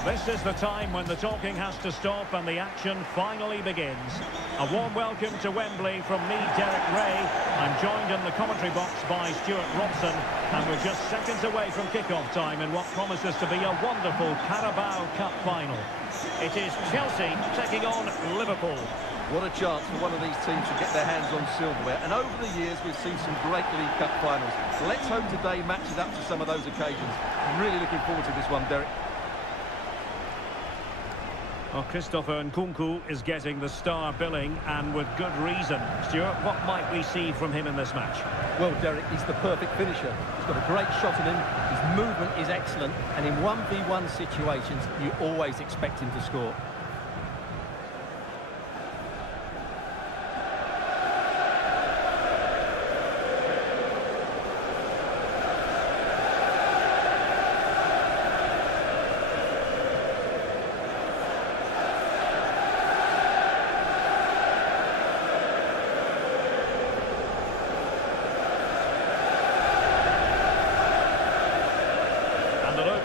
This is the time when the talking has to stop and the action finally begins. A warm welcome to Wembley from me, Derek Ray. I'm joined in the commentary box by Stuart Robson, and we're just seconds away from kick-off time in what promises to be a wonderful Carabao Cup final. It is Chelsea taking on Liverpool. What a chance for one of these teams to get their hands on silverware. And over the years, we've seen some great League Cup finals. Let's hope today matches up to some of those occasions. Really looking forward to this one, Derek. Well, Christopher Nkunku is getting the star billing, and with good reason. Stuart, what might we see from him in this match? Well, Derek, he's the perfect finisher. He's got a great shot in him, his movement is excellent, and in 1v1 situations, you always expect him to score.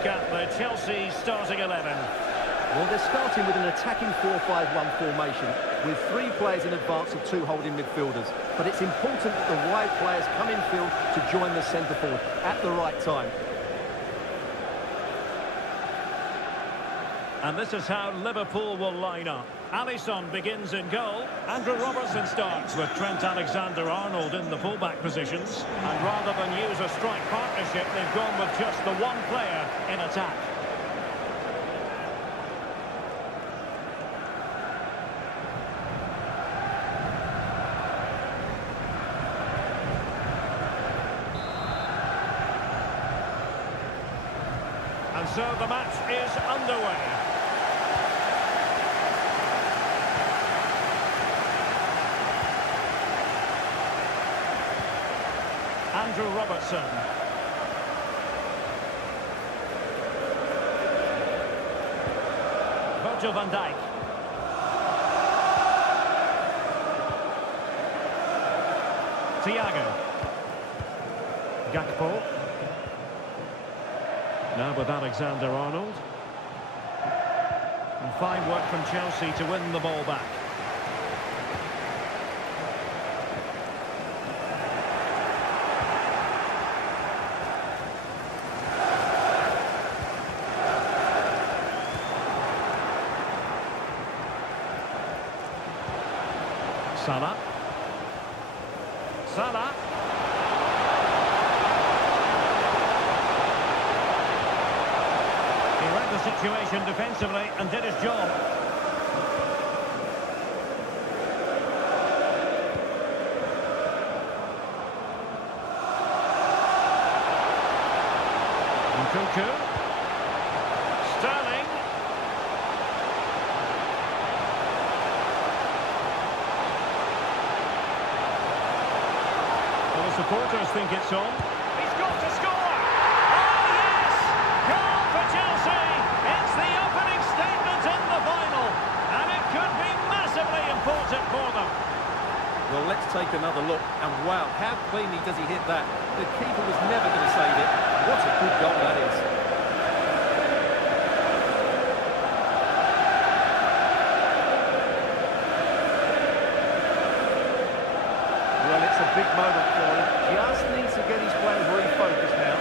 At the Chelsea starting 11. Well, they're starting with an attacking 4-5-1 formation with 3 players in advance of 2 holding midfielders. But it's important that the wide players come in field to join the centre forward at the right time. And this is how Liverpool will line up. Alisson begins in goal. Andrew Robertson starts with Trent Alexander-Arnold in the fullback positions. And rather than use a strike partnership, they've gone with just the one player in attack. And so the match is underway. Andrew Robertson. Virgil van Dijk. Thiago. Gakpo. Now with Alexander-Arnold. And fine work from Chelsea to win the ball back. Salah. Salah. He read the situation defensively and did his job. Nkunku. Sterling. Supporters think it's on. He's got to score! Oh, yes! Goal for Chelsea! It's the opening statement in the final, and it could be massively important for them. Well, let's take another look, and wow, how cleanly does he hit that? The keeper was never going to save it. What a good goal that is. Well, it's a big moment for him. Just needs to get his players refocused now.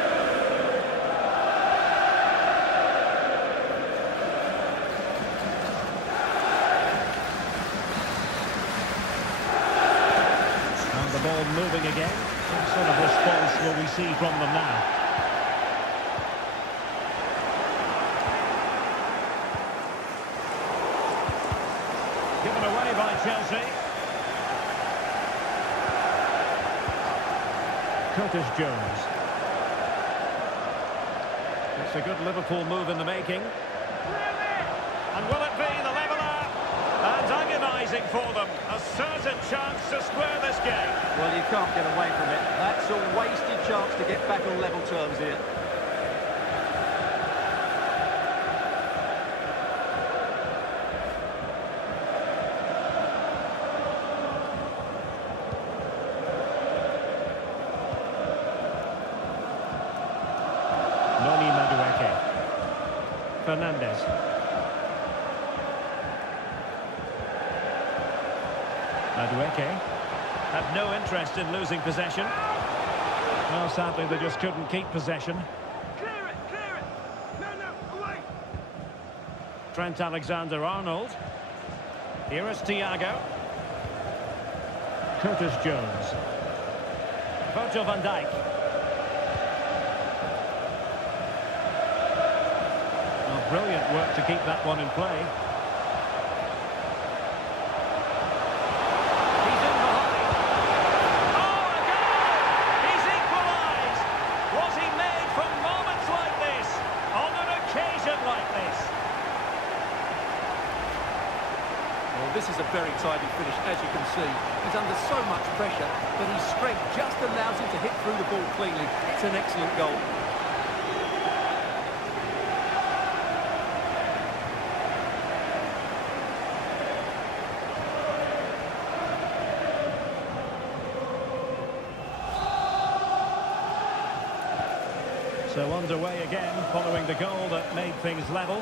And the ball moving again. What sort of response will we see from them now? Given away by Chelsea. Curtis Jones. It's a good Liverpool move in the making. And will it be the leveller? And agonising for them. A certain chance to square this game. Well, you can't get away from it. That's a wasted chance to get back on level terms here. Fernandes. Madueke had no interest in losing possession. Well, sadly, they just couldn't keep possession. Clear it, clear it! No, away! Trent Alexander-Arnold. Here is Thiago. Curtis Jones. Virgil van Dijk. Oh, brilliant work to keep that one in play. He's in behind. Oh, a goal! He's equalised! Was he made for moments like this? On an occasion like this? Well, this is a very tidy finish, as you can see. He's under so much pressure, but his strength just allows him to hit through the ball cleanly. It's an excellent goal. So underway again, following the goal that made things level.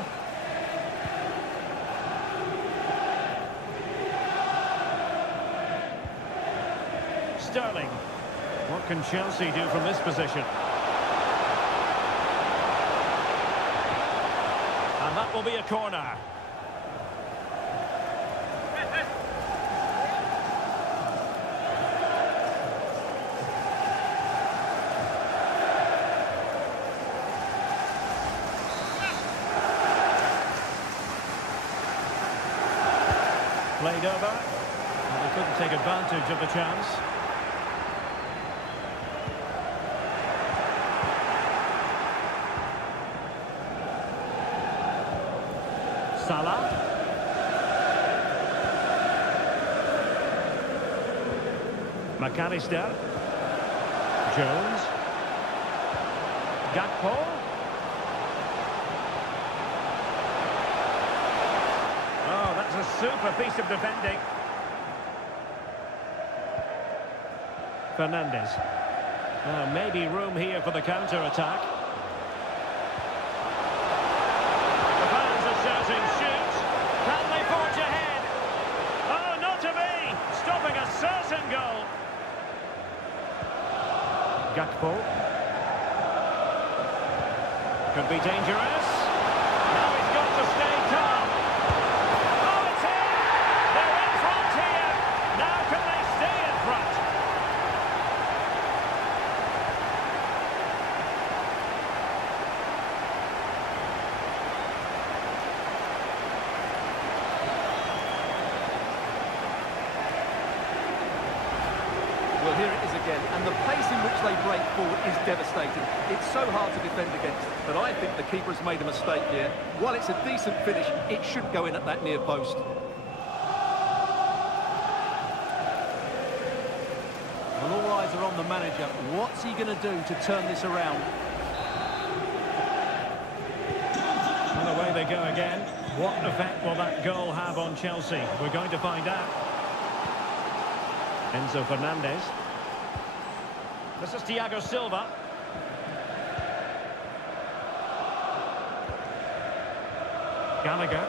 Sterling. What can Chelsea do from this position? And that will be a corner. Played over. And they couldn't take advantage of the chance. Salah. McAllister. Jones. Gakpo. Oh, that's a super piece of defending. Fernandes. Maybe room here for the counter-attack. The fans are shouting, shoot! Can they forge ahead? Oh, not to be! Stopping a certain goal. Gakpo. Could be dangerous. Now he's got to stay calm. Oh, it's in! They're in front here! Now can they stay in front? Well, here it is again, and the pace in which they break forward is devastating. It's so hard to defend against, but I think the keeper has made a mistake here. While it's a decent finish, it should go in at that near post. Well, all eyes are on the manager. What's he going to do to turn this around? And away they go again. What effect will that goal have on Chelsea? We're going to find out. Enzo Fernandez. This is Thiago Silva. Gallagher.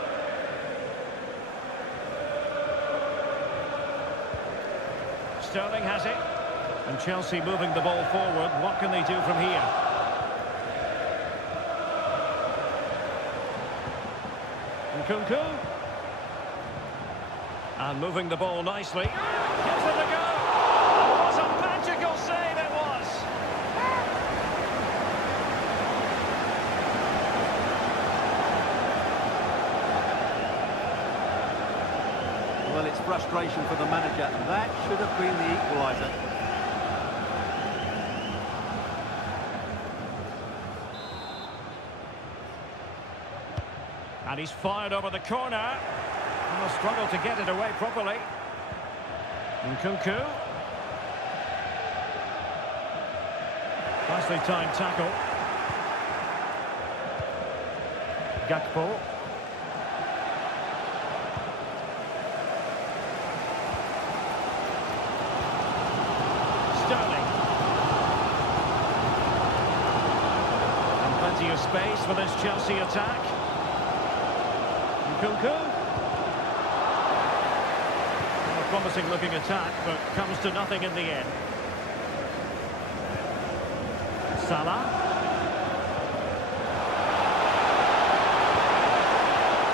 Sterling has it. And Chelsea moving the ball forward. What can they do from here? Nkunku. And moving the ball nicely. Gives it a go. Oh, what a magical save it was. Well, it's frustration for the manager. That should have been the equaliser. And he's fired over the corner. And will struggle to get it away properly. Nkunku. Nicely timed tackle. Gakpo. Sterling. And plenty of space for this Chelsea attack. Nkunku. A promising looking attack, but comes to nothing in the end. Salah.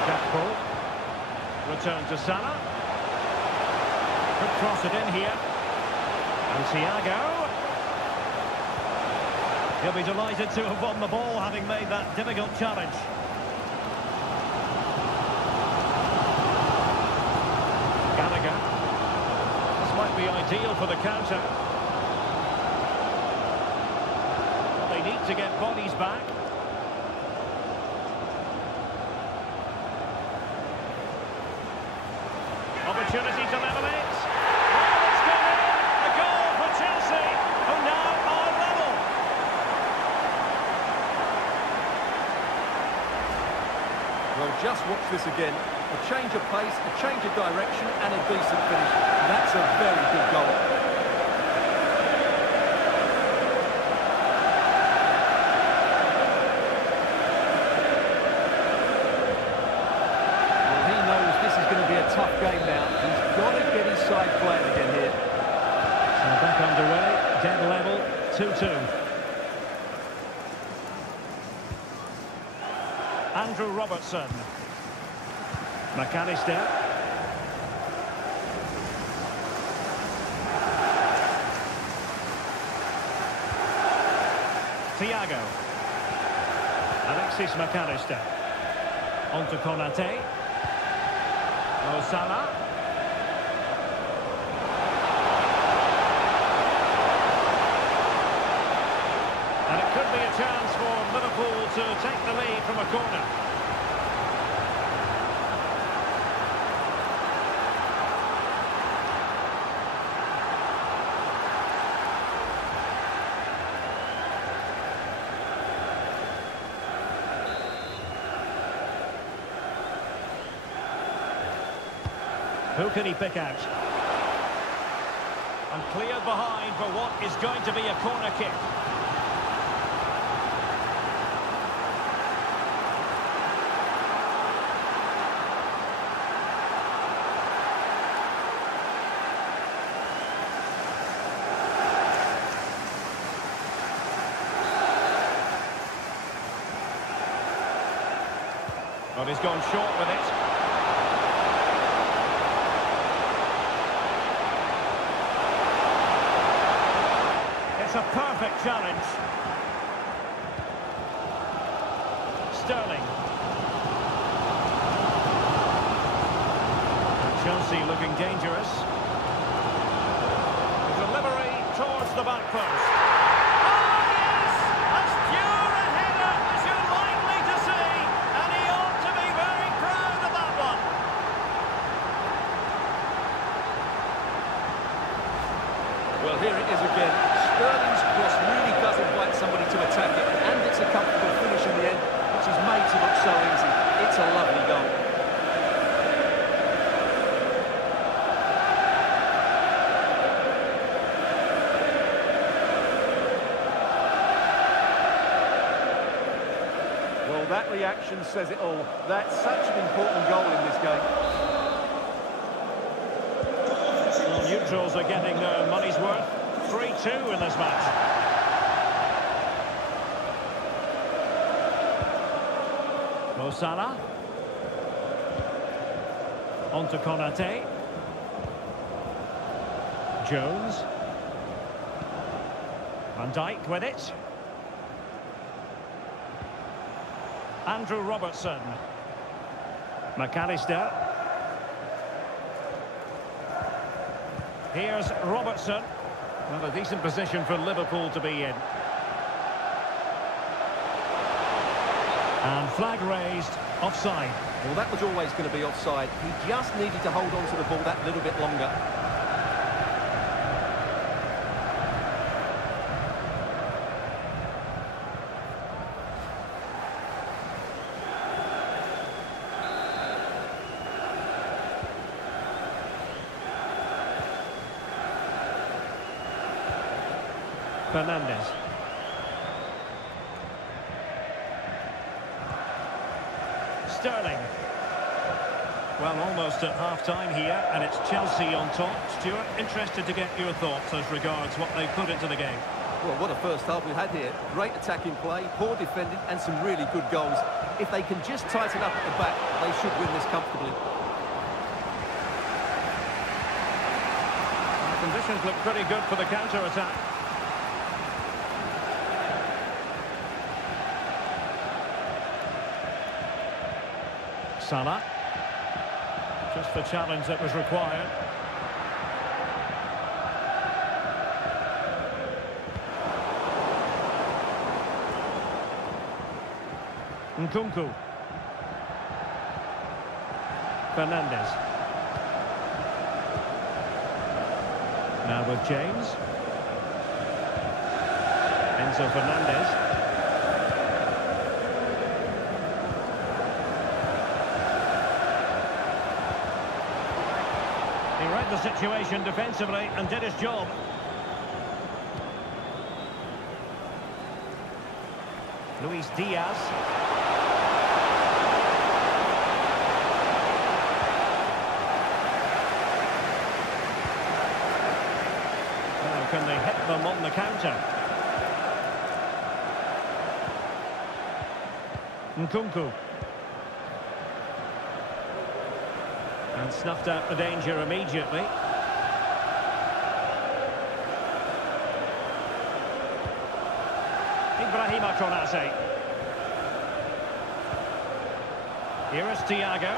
Gakpo. Return to Salah. Could cross it in here. And Thiago. He'll be delighted to have won the ball, having made that difficult challenge. Gallagher. This might be ideal for the counter. Well, they need to get bodies back. Opportunity to level it. Oh, it's gone in! A goal for Chelsea, who now are level. Well, just watch this again. A change of pace, a change of direction, and a decent finish. That's a very good goal. Well, he knows this is going to be a tough game now. He's got to get his side playing again here. So back underway, dead level, 2-2. Andrew Robertson. McAllister. Thiago. Alexis McAllister. On to Konate. Mo Salah. And it could be a chance for Liverpool to take the lead from a corner. Who can he pick out? And cleared behind for what is going to be a corner kick. But he's gone short with it. It's a perfect challenge. Sterling. Chelsea looking dangerous. The delivery towards the back post. Oh yes! As pure a header as you're likely to see, and he ought to be very proud of that one. Well, here it is again. Sterling's cross really does invite somebody to attack it, and it's a comfortable finish in the end, which is made to look so easy. It's a lovely goal. Well, that reaction says it all. That's such an important goal in this game. Well, neutrals are getting their money's worth. 3-2 in this match. Mo Salah. On to Konate. Jones. Van Dijk with it. Andrew Robertson. McAllister. Here's Robertson. Well, a decent position for Liverpool to be in. And flag raised, offside. Well, that was always going to be offside. He just needed to hold on to the ball that little bit longer. Fernandez. Sterling. Well, almost at half-time here, and it's Chelsea on top. Stuart, interested to get your thoughts as regards what they put into the game. Well, what a first half we had here. Great attacking play, poor defending, and some really good goals. If they can just tighten up at the back, they should win this comfortably. The conditions look pretty good for the counter-attack. Salah. Just the challenge that was required. Nkunku. Fernandes. Now with James. Enzo Fernandez. He read the situation defensively and did his job. Luis Diaz. Now can they hit them on the counter? Nkunku. And snuffed out the danger immediately. Ibrahima Konate. Here is Thiago.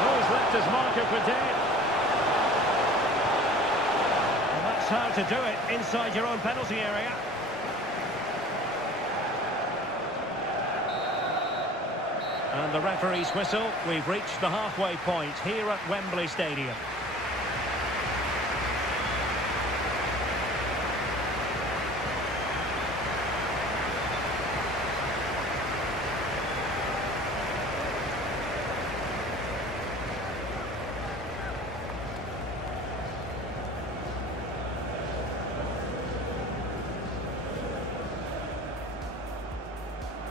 Oh, he's left his marker for dead. And that's how to do it inside your own penalty area. And the referee's whistle. We've reached the halfway point here at Wembley Stadium.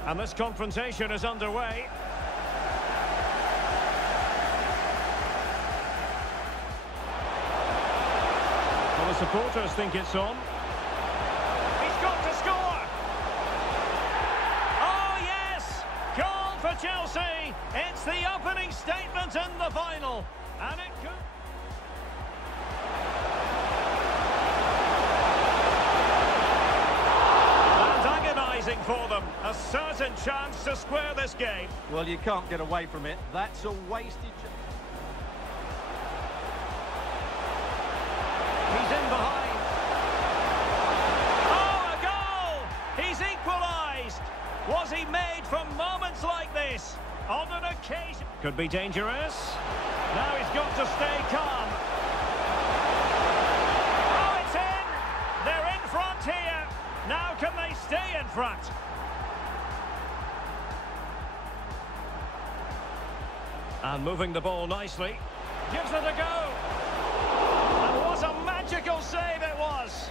And this confrontation is underway. Well, the supporters think it's on. He's got to score! Oh, yes! Goal for Chelsea! It's the opening statement in the final. And it could... for them, a certain chance to square this game. Well, you can't get away from it. That's a wasted chance. He's in behind. Oh, a goal! He's equalised. Was he made for moments like this? On an occasion. Could be dangerous. Now he's got to stay calm. Oh, it's in! They're in front here. Now can they stay in front? And moving the ball nicely. Gives it a go. And what a magical save it was.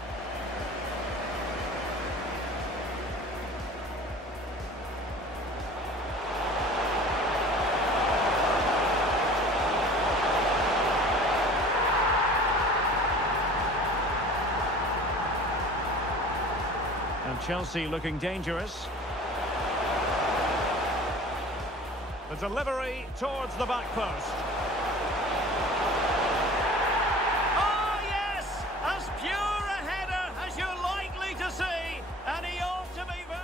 And Chelsea looking dangerous. The delivery towards the back post. Oh, yes! As pure a header as you're likely to see. And he ought to be very...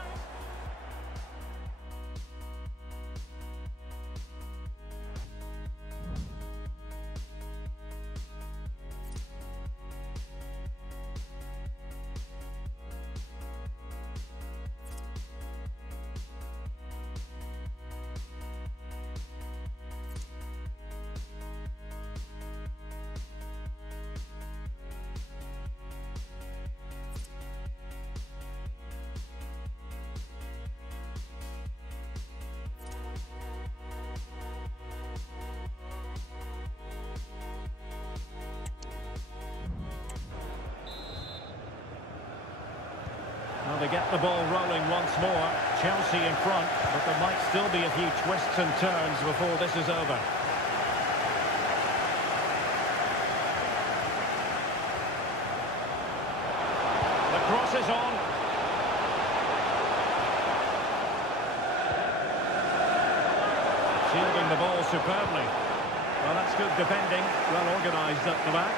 Well, they get the ball rolling once more. Chelsea in front, but there might still be a few twists and turns before this is over. the ball superbly. Well, that's good defending, well organised at the back.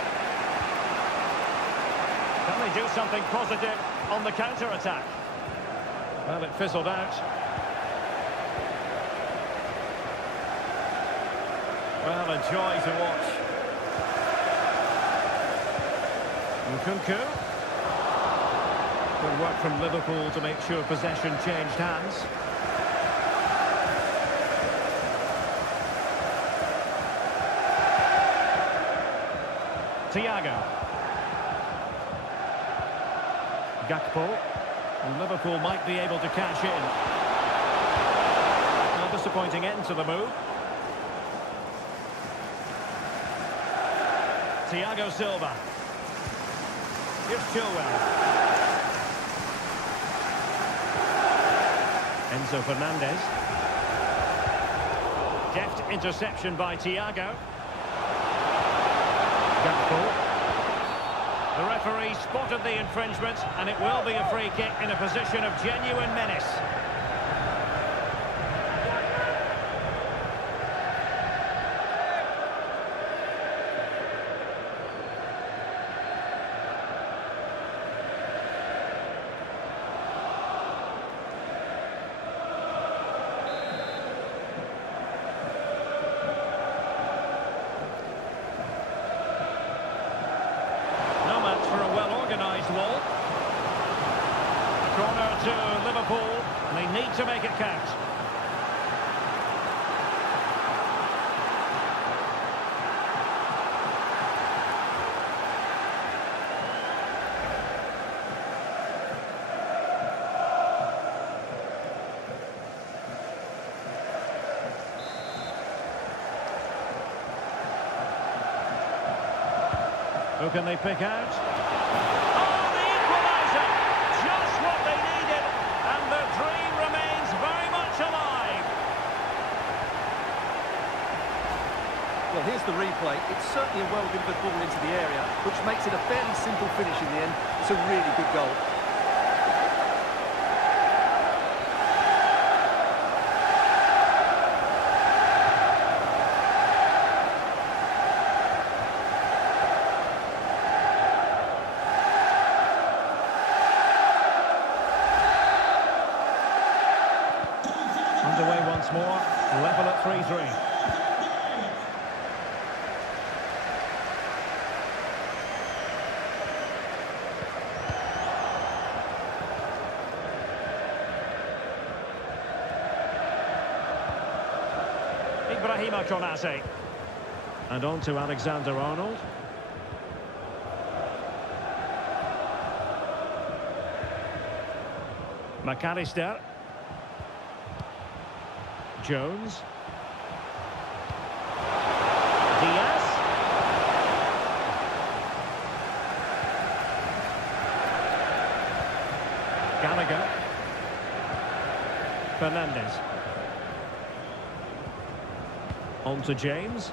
Can they do something positive on the counter-attack? Well, it fizzled out. Well, a joy to watch. Nkunku. Good work from Liverpool to make sure possession changed hands. Thiago. Gakpo. And Liverpool might be able to cash in. A disappointing end to the move. Thiago Silva. Here's Chilwell. Enzo Fernandez. Deft interception by Thiago. Gakpo. The referee spotted the infringement, and it will be a free kick in a position of genuine menace. Wall. Corner to Liverpool, and they need to make it count. Who can they pick out? Well, here's the replay. It's certainly a well-delivered ball into the area, which makes it a fairly simple finish in the end. It's a really good goal. Underway once more, level at 3-3. Ibrahima Konate. And on to Alexander-Arnold. McAllister. Jones. Diaz. Gallagher. Fernandez. On to James.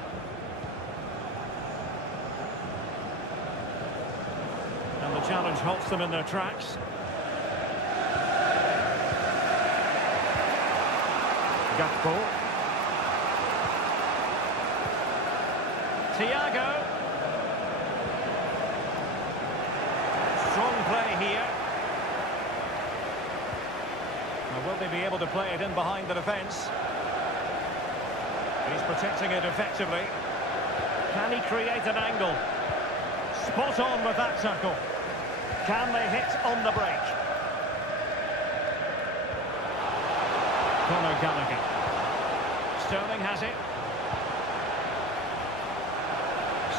And the challenge halts them in their tracks. Gakpo. Thiago. Strong play here. Now, will they be able to play it in behind the defence? He's protecting it effectively. Can he create an angle? Spot on with that tackle. Can they hit on the break? Conor Gallagher. Sterling has it.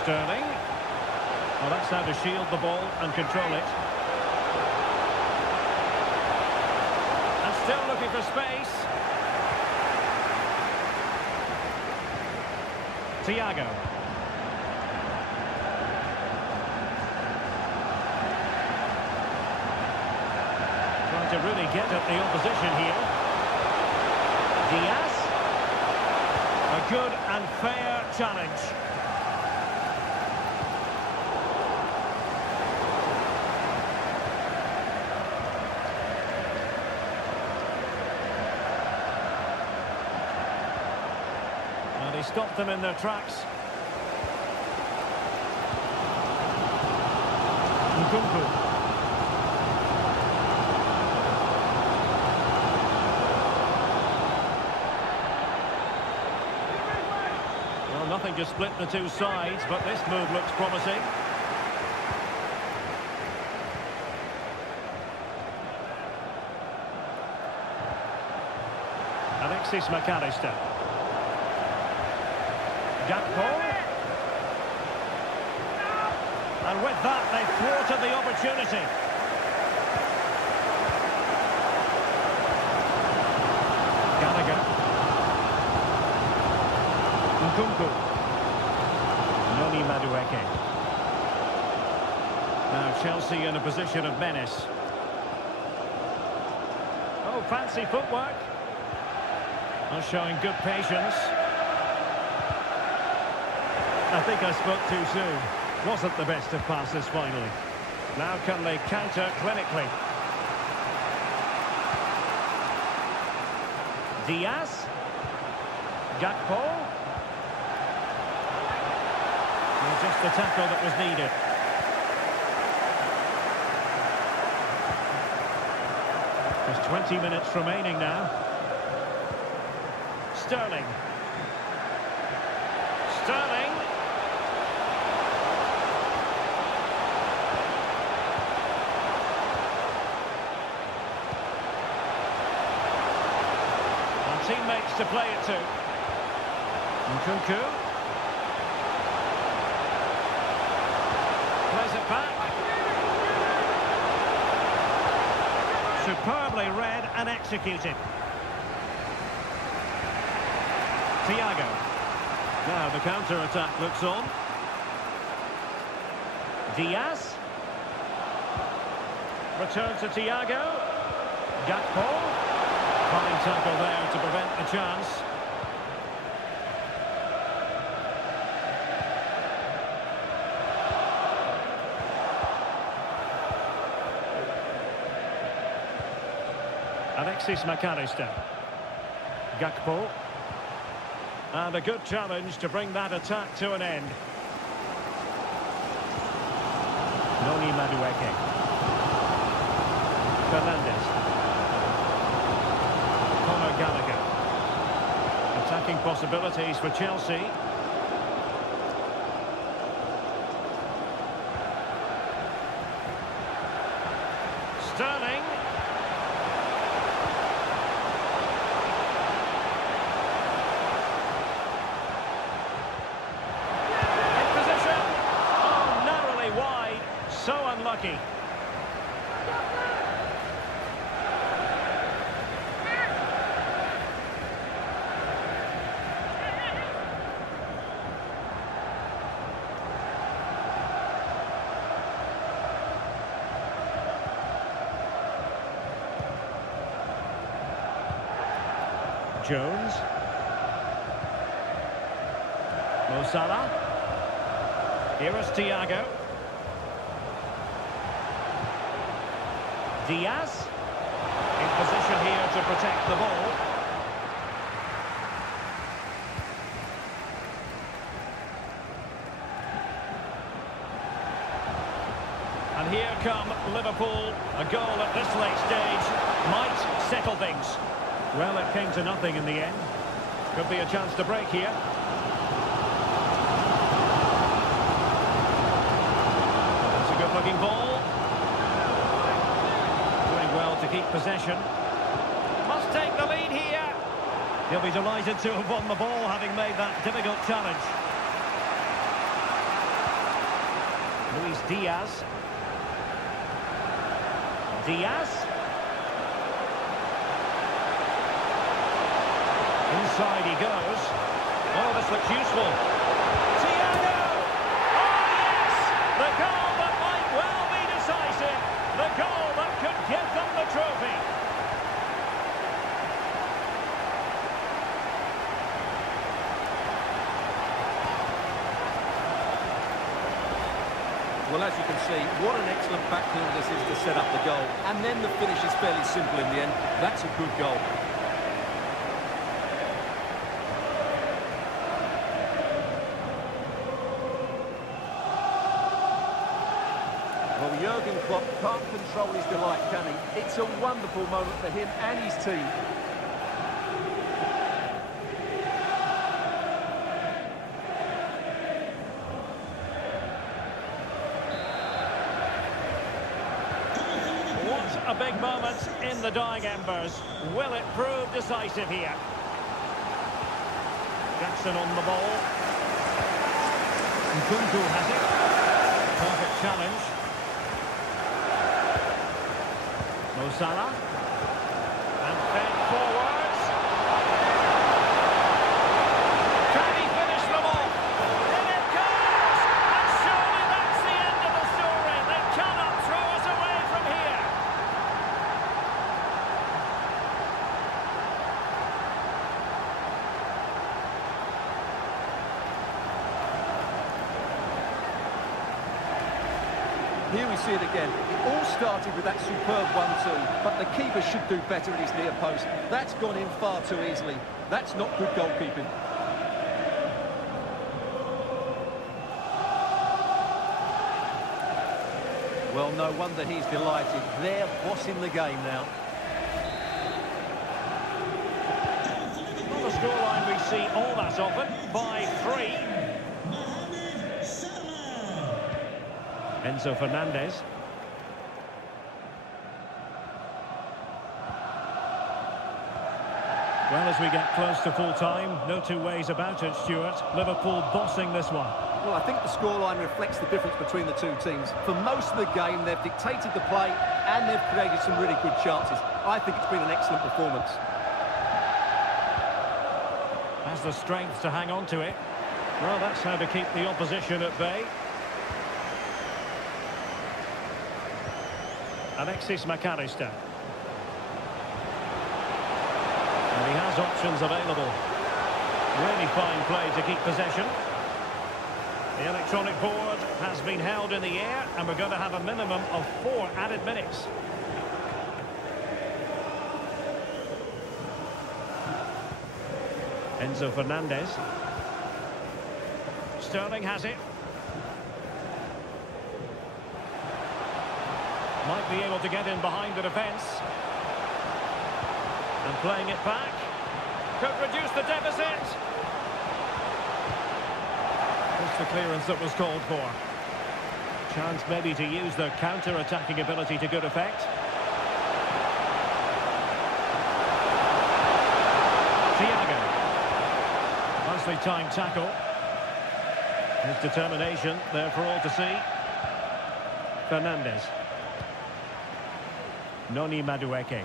Sterling. Well, that's how to shield the ball and control it. And still looking for space. Thiago. Trying to really get at the opposition here. Diaz. A good and fair challenge. he stopped them in their tracks. Nkunku. Well, nothing to split the two sides, but this move looks promising. Alexis McAllister. Gakpo. And with that, they've thwarted the opportunity. Gallagher. Nkunku. Noni Madueke. Now Chelsea in a position of menace. Oh, fancy footwork. Well, showing good patience. I think I spoke too soon. Wasn't the best of passes finally. Now can they counter clinically? Diaz. Gakpo. Well, just the tackle that was needed. There's 20 minutes remaining now. Sterling. Sterling. And teammates to play it to. Nkunku. Plays it back. Superbly read and executed. Thiago. Now the counter-attack looks on. Diaz. Return to Thiago. Gakpo. Fine tackle there to prevent the chance. Alexis McAllister. Gakpo. And a good challenge to bring that attack to an end. Noni Madueke. Fernandes. Conor Gallagher. Attacking possibilities for Chelsea. Sterling. So unlucky. Jones. Mo Salah. Here is Thiago. Diaz in position here to protect the ball. And here come Liverpool. A goal at this late stage might settle things. Well, it came to nothing in the end. Could be a chance to break here. That's a good-looking ball. Well to keep possession. Must take the lead here. He'll be delighted to have won the ball, having made that difficult challenge. Luis Diaz. Diaz. Inside he goes. Oh, this looks useful. Thiago! Oh, yes! The goal that might well be decisive. The goal that could give them the trophy. Well, as you can see, what an excellent backfield this is to set up the goal. And then the finish is fairly simple in the end. That's a good goal. Jurgen Klopp can't control his delight, can he? It's a wonderful moment for him and his team. What a big moment in the dying embers. Will it prove decisive here? Jackson on the ball. Nkunku has it. Perfect challenge. Mo Salah. And fed forwards. Can he finish them off? In it comes! And surely that's the end of the story. They cannot throw us away from here. Here we see it again. It all started with that superb 1-2, but the keeper should do better at his near post. That's gone in far too easily. That's not good goalkeeping. Well, no wonder he's delighted. They're bossing the game now. On the scoreline we see all that often, by 3. Enzo Fernandez. Well, as we get close to full-time, no two ways about it, Stuart. Liverpool bossing this one. Well, I think the scoreline reflects the difference between the two teams. For most of the game, they've dictated the play and they've created some really good chances. I think it's been an excellent performance. Has the strength to hang on to it. Well, that's how to keep the opposition at bay. Alexis McAllister. And he has options available. Really fine play to keep possession. The electronic board has been held in the air, and we're going to have a minimum of 4 added minutes. Enzo Fernandez. Sterling has it. Might be able to get in behind the defence. And playing it back. Could reduce the deficit. Just the clearance that was called for. Chance maybe to use their counter-attacking ability to good effect. Thiago. Nicely timed tackle. His determination there for all to see. Fernandez. Noni Madueke.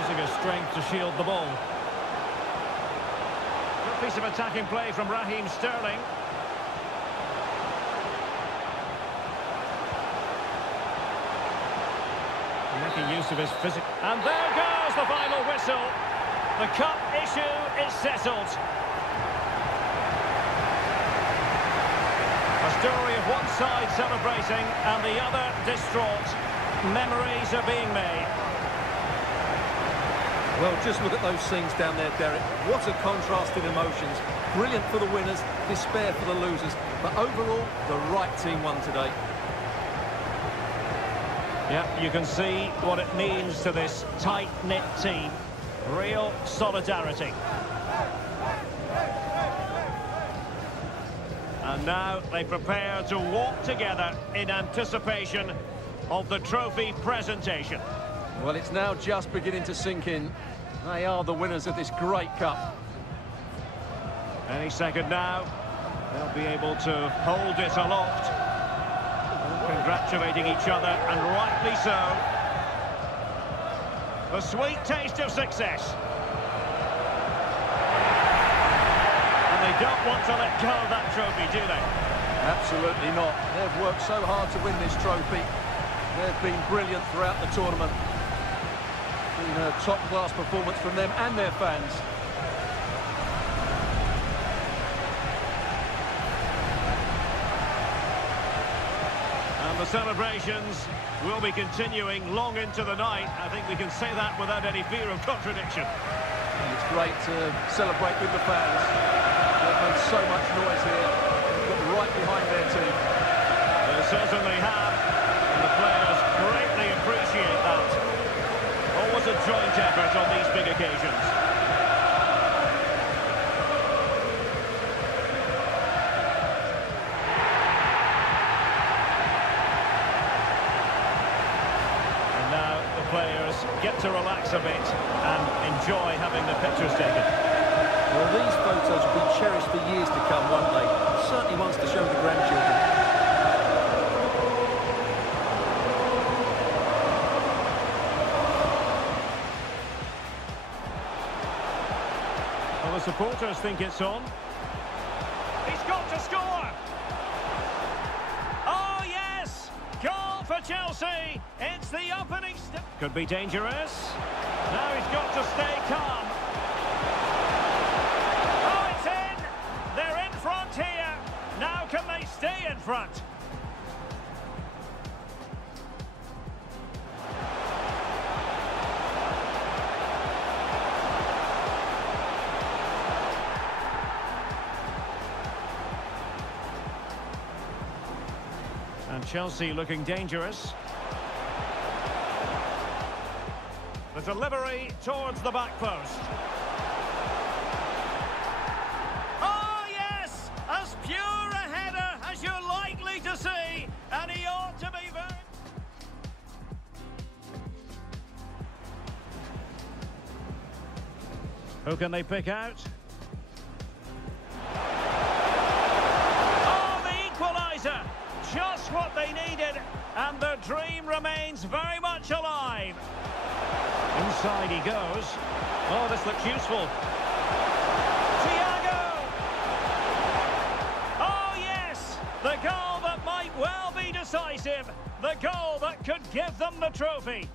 Using his strength to shield the ball. Good piece of attacking play from Raheem Sterling. Making use of his physical. And there goes the final whistle. The cup issue is settled. A story of one side celebrating and the other distraught. Memories are being made. Well, just look at those scenes down there, Derek. What a contrast in emotions. Brilliant for the winners, despair for the losers. But overall, the right team won today. Yeah, you can see what it means to this tight-knit team. Real solidarity. And now they prepare to walk together in anticipation of the trophy presentation. Well, it's now just beginning to sink in. They are the winners of this great cup. Any second now, they'll be able to hold it aloft. Congratulating each other, and rightly so. The sweet taste of success. And they don't want to let go of that trophy, do they? Absolutely not. They've worked so hard to win this trophy. They've been brilliant throughout the tournament. Been a top-class performance from them and their fans. And the celebrations will be continuing long into the night. I think we can say that without any fear of contradiction. And it's great to celebrate with the fans. made so much noise here. Got right behind their team. They certainly have, and the players greatly appreciate that. Always a joint effort on these big occasions. And now the players get to relax a bit and enjoy having the pictures taken. Well, these photos will be cherished for years to come, won't they? Certainly ones to show the grandchildren. Well, the supporters think it's on. He's got to score! Oh, yes! Goal for Chelsea! It's the opening step. Could be dangerous. Now he's got to stay calm. Oh, it's in! They're in front here. Now can they stay in front? And Chelsea looking dangerous. The delivery towards the back post. Oh, yes! As pure a header as you're likely to see. And he ought to be very... Who can they pick out? Oh, the equaliser! Just what they needed, and their dream remains very much alive. Inside he goes. Oh, this looks useful. Thiago! Oh, yes! The goal that might well be decisive. The goal that could give them the trophy.